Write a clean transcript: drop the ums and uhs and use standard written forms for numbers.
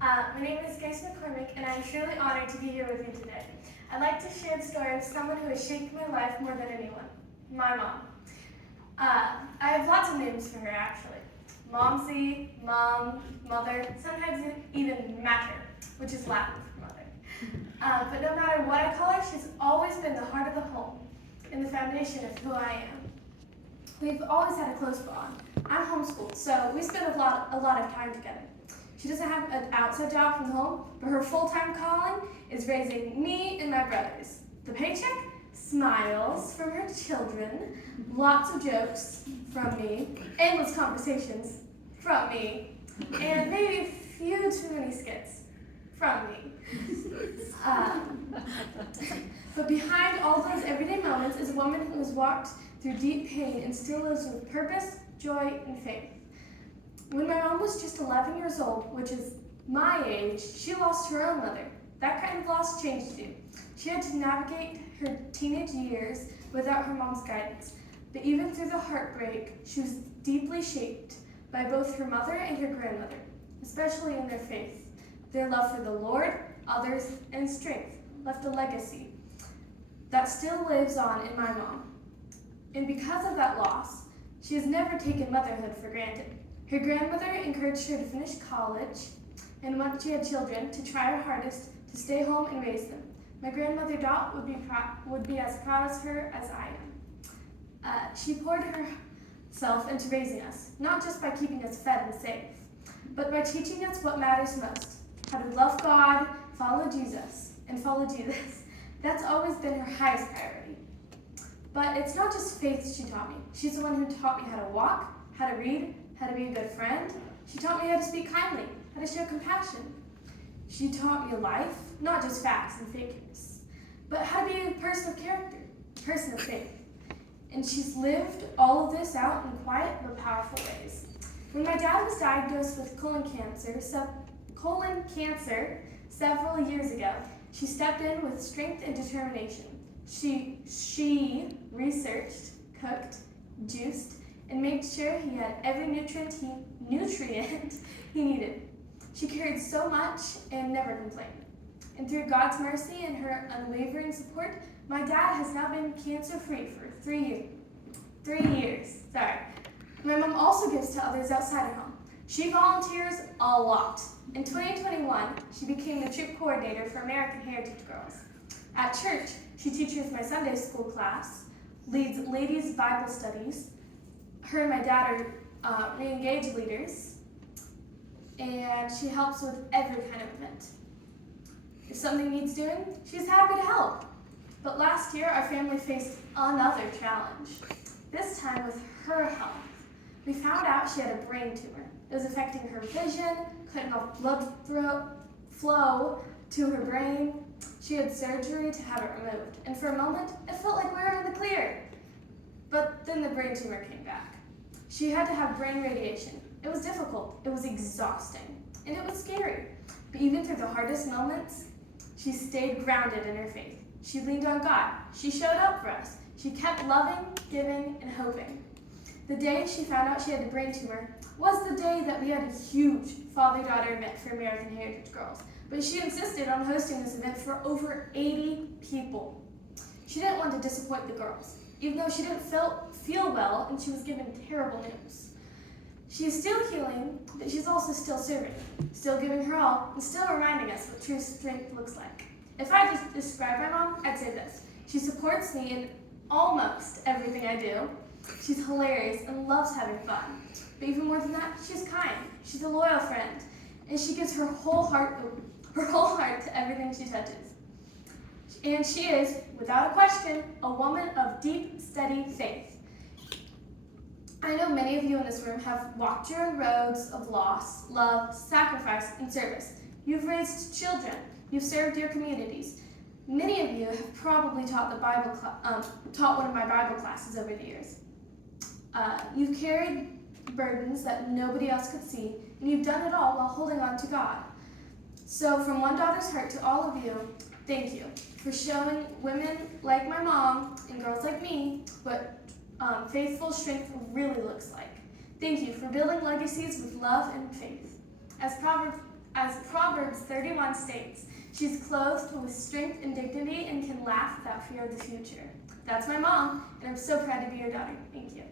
My name is Grace McCormick, and I'm truly honored to be here with you today. I'd like to share the story of someone who has shaped my life more than anyone, my mom. I have lots of names for her, actually. Momsy, Mom, Mother, sometimes even Mater, which is Latin for mother. But no matter what I call her, she's always been the heart of the home and the foundation of who I am. We've always had a close bond. I'm homeschooled, so we spend a lot of time together. She doesn't have an outside job from home, but her full-time calling is raising me and my brothers. The paycheck? Smiles from her children, lots of jokes from me, endless conversations from me, and maybe a few too many skits from me. But behind all those everyday moments is a woman who has walked through deep pain and still lives with purpose, joy, and faith. When my mom was just 11 years old, which is my age, she lost her own mother. That kind of loss changed you. She had to navigate her teenage years without her mom's guidance. But even through the heartbreak, she was deeply shaped by both her mother and her grandmother, especially in their faith. Their love for the Lord, others, and strength left a legacy that still lives on in my mom. And because of that loss, she has never taken motherhood for granted. Her grandmother encouraged her to finish college, and once she had children, to try her hardest to stay home and raise them. My grandmother Dot would be as proud as her as I am. She poured herself into raising us, not just by keeping us fed and safe, but by teaching us what matters most, how to love God, follow Jesus. That's always been her highest priority. But it's not just faith she taught me. She's the one who taught me how to walk, how to read, how to be a good friend. She taught me how to speak kindly, how to show compassion. She taught me life, not just facts and figures, but how to be a person of character, a person of faith. And she's lived all of this out in quiet but powerful ways. When my dad was diagnosed with colon cancer several years ago, she stepped in with strength and determination. She researched, cooked, juiced, and made sure he had every nutrient he needed. She cared so much and never complained. And through God's mercy and her unwavering support, my dad has now been cancer-free for 3 years. My mom also gives to others outside her home. She volunteers a lot. In 2021, she became the troop coordinator for American Heritage Girls. At church, she teaches my Sunday school class, leads ladies' Bible studies. Her and my dad are re-engaged leaders, and she helps with every kind of event. If something needs doing, she's happy to help. But last year, our family faced another challenge, this time with her health. We found out she had a brain tumor. It was affecting her vision, cutting off blood flow to her brain. She had surgery to have it removed, and for a moment, it felt like we were in the clear. But then the brain tumor came back. She had to have brain radiation. It was difficult, it was exhausting, and it was scary. But even through the hardest moments, she stayed grounded in her faith. She leaned on God. She showed up for us. She kept loving, giving, and hoping. The day she found out she had a brain tumor was the day that we had a huge father-daughter event for American Heritage Girls. But she insisted on hosting this event for over 80 people. She didn't want to disappoint the girls, even though she didn't feel well and she was given terrible news. She is still healing, but she's also still serving, still giving her all, and still reminding us what true strength looks like. If I just describe my mom, I'd say this. She supports me in almost everything I do. She's hilarious and loves having fun. But even more than that, she's kind. She's a loyal friend, and she gives her whole heart to everything she touches. And she is, without a question, a woman of deep, steady faith. I know many of you in this room have walked your own roads of loss, love, sacrifice, and service. You've raised children. You've served your communities. Many of you have probably taught one of my Bible classes over the years. You've carried burdens that nobody else could see, and you've done it all while holding on to God. So from one daughter's heart to all of you, thank you for showing women like my mom and girls like me what faithful strength really looks like. Thank you for building legacies with love and faith. As As Proverbs 31 states, she's clothed with strength and dignity and can laugh without fear of the future. That's my mom, and I'm so proud to be your daughter. Thank you.